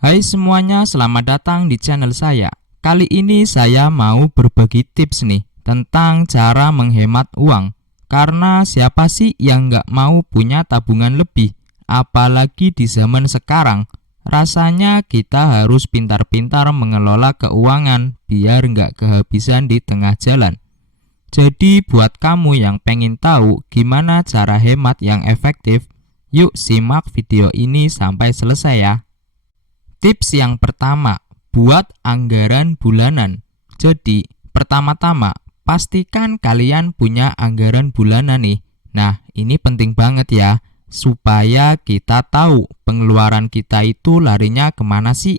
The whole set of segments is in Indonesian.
Hai semuanya, selamat datang di channel saya. Kali ini saya mau berbagi tips nih tentang cara menghemat uang. Karena siapa sih yang nggak mau punya tabungan lebih? Apalagi di zaman sekarang. Rasanya kita harus pintar-pintar mengelola keuangan biar nggak kehabisan di tengah jalan. Jadi buat kamu yang pengen tahu gimana cara hemat yang efektif, yuk simak video ini sampai selesai ya. Tips yang pertama, buat anggaran bulanan. Jadi, pertama-tama, pastikan kalian punya anggaran bulanan nih. Nah, ini penting banget ya, supaya kita tahu pengeluaran kita itu larinya kemana sih.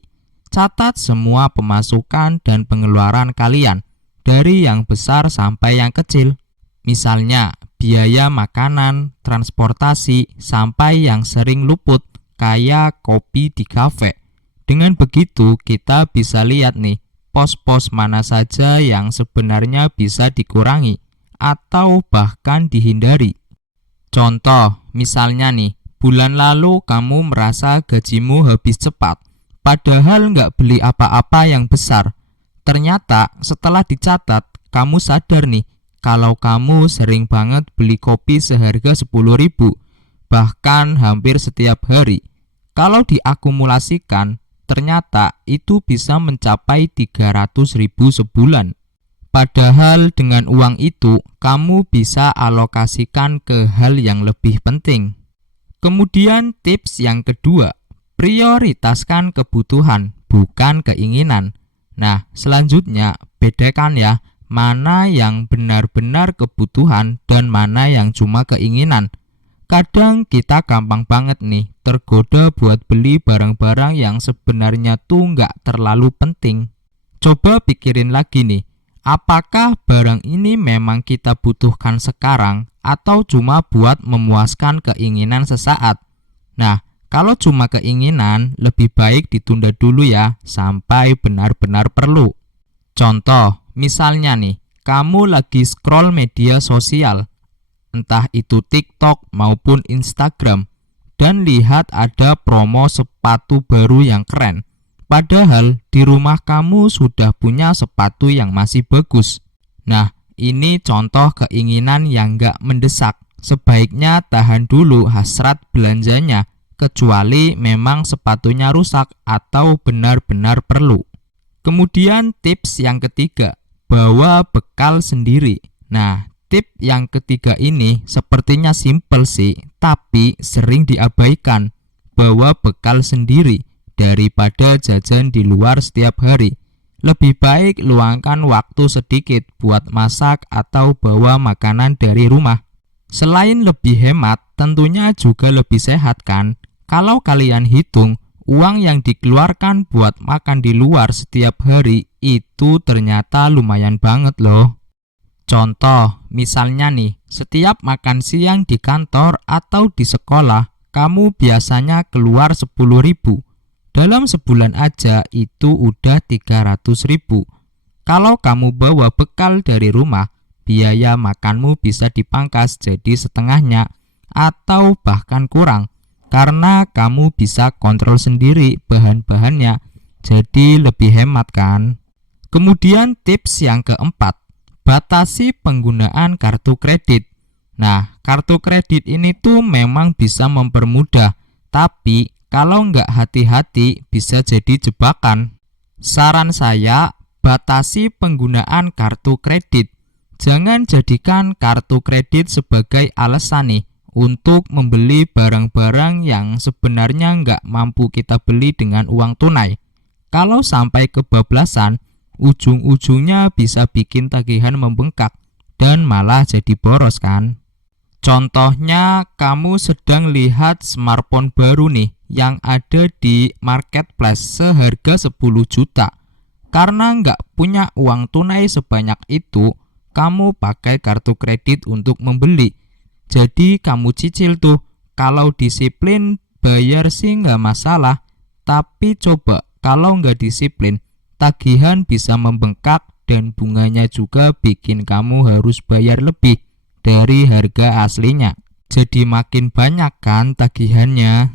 Catat semua pemasukan dan pengeluaran kalian, dari yang besar sampai yang kecil. Misalnya, biaya makanan, transportasi, sampai yang sering luput, kayak kopi di kafe. Dengan begitu, kita bisa lihat nih, pos-pos mana saja yang sebenarnya bisa dikurangi atau bahkan dihindari. Contoh, misalnya nih, bulan lalu kamu merasa gajimu habis cepat, padahal nggak beli apa-apa yang besar. Ternyata setelah dicatat, kamu sadar nih, kalau kamu sering banget beli kopi seharga 10.000, bahkan hampir setiap hari. Kalau diakumulasikan, ternyata itu bisa mencapai 300.000 sebulan. Padahal dengan uang itu, kamu bisa alokasikan ke hal yang lebih penting. Kemudian tips yang kedua, prioritaskan kebutuhan, bukan keinginan. Nah, selanjutnya bedakan ya, mana yang benar-benar kebutuhan dan mana yang cuma keinginan. Kadang kita gampang banget nih tergoda buat beli barang-barang yang sebenarnya tuh nggak terlalu penting. Coba pikirin lagi nih, apakah barang ini memang kita butuhkan sekarang atau cuma buat memuaskan keinginan sesaat? Nah, kalau cuma keinginan, lebih baik ditunda dulu ya, sampai benar-benar perlu. Contoh, misalnya nih, kamu lagi scroll media sosial, entah itu TikTok maupun Instagram, dan lihat ada promo sepatu baru yang keren. Padahal di rumah kamu sudah punya sepatu yang masih bagus. Nah, ini contoh keinginan yang gak mendesak. Sebaiknya tahan dulu hasrat belanjanya, kecuali memang sepatunya rusak atau benar-benar perlu. Kemudian tips yang ketiga, bawa bekal sendiri. Nah, tip yang ketiga ini sepertinya simpel sih, tapi sering diabaikan. Bawa bekal sendiri daripada jajan di luar setiap hari. Lebih baik luangkan waktu sedikit buat masak atau bawa makanan dari rumah. Selain lebih hemat, tentunya juga lebih sehat kan? Kalau kalian hitung, uang yang dikeluarkan buat makan di luar setiap hari itu ternyata lumayan banget loh. Contoh, misalnya nih, setiap makan siang di kantor atau di sekolah, kamu biasanya keluar 10.000. Dalam sebulan aja itu udah 300.000. Kalau kamu bawa bekal dari rumah, biaya makanmu bisa dipangkas jadi setengahnya atau bahkan kurang, karena kamu bisa kontrol sendiri bahan-bahannya, jadi lebih hemat kan? Kemudian tips yang keempat, batasi penggunaan kartu kredit. Nah, kartu kredit ini tuh memang bisa mempermudah, tapi kalau nggak hati-hati bisa jadi jebakan. Saran saya, batasi penggunaan kartu kredit. Jangan jadikan kartu kredit sebagai alasan nih untuk membeli barang-barang yang sebenarnya nggak mampu kita beli dengan uang tunai. Kalau sampai kebablasan, ujung-ujungnya bisa bikin tagihan membengkak dan malah jadi boros kan. Contohnya, kamu sedang lihat smartphone baru nih yang ada di marketplace seharga 10 juta. Karena nggak punya uang tunai sebanyak itu, kamu pakai kartu kredit untuk membeli. Jadi kamu cicil tuh, kalau disiplin bayar sih nggak masalah. Tapi coba kalau nggak disiplin, tagihan bisa membengkak dan bunganya juga bikin kamu harus bayar lebih dari harga aslinya. Jadi makin banyak kan tagihannya.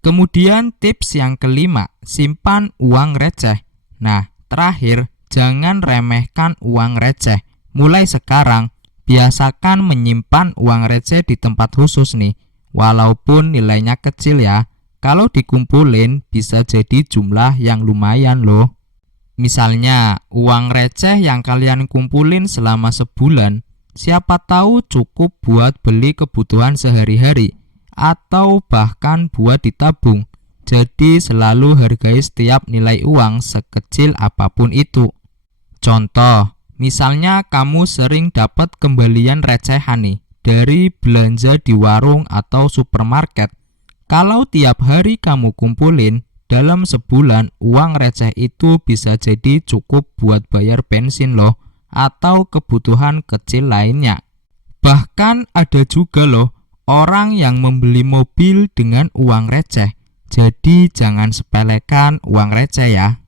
Kemudian tips yang kelima, simpan uang receh. Nah, terakhir, jangan remehkan uang receh. Mulai sekarang, biasakan menyimpan uang receh di tempat khusus nih. Walaupun nilainya kecil ya, kalau dikumpulin bisa jadi jumlah yang lumayan loh. Misalnya, uang receh yang kalian kumpulin selama sebulan, siapa tahu cukup buat beli kebutuhan sehari-hari, atau bahkan buat ditabung. Jadi selalu hargai setiap nilai uang sekecil apapun itu. Contoh, misalnya kamu sering dapat kembalian recehan nih dari belanja di warung atau supermarket. Kalau tiap hari kamu kumpulin, dalam sebulan uang receh itu bisa jadi cukup buat bayar bensin loh, atau kebutuhan kecil lainnya. Bahkan ada juga loh orang yang membeli mobil dengan uang receh. Jadi jangan sepelekan uang receh ya.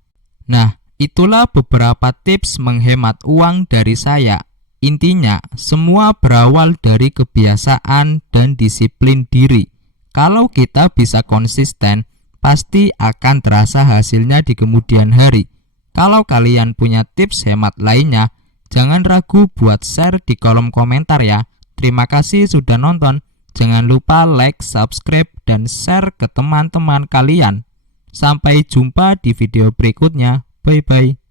Nah, itulah beberapa tips menghemat uang dari saya. Intinya, semua berawal dari kebiasaan dan disiplin diri. Kalau kita bisa konsisten, pasti akan terasa hasilnya di kemudian hari. Kalau kalian punya tips hemat lainnya, jangan ragu buat share di kolom komentar ya. Terima kasih sudah nonton. Jangan lupa like, subscribe, dan share ke teman-teman kalian. Sampai jumpa di video berikutnya. Bye-bye.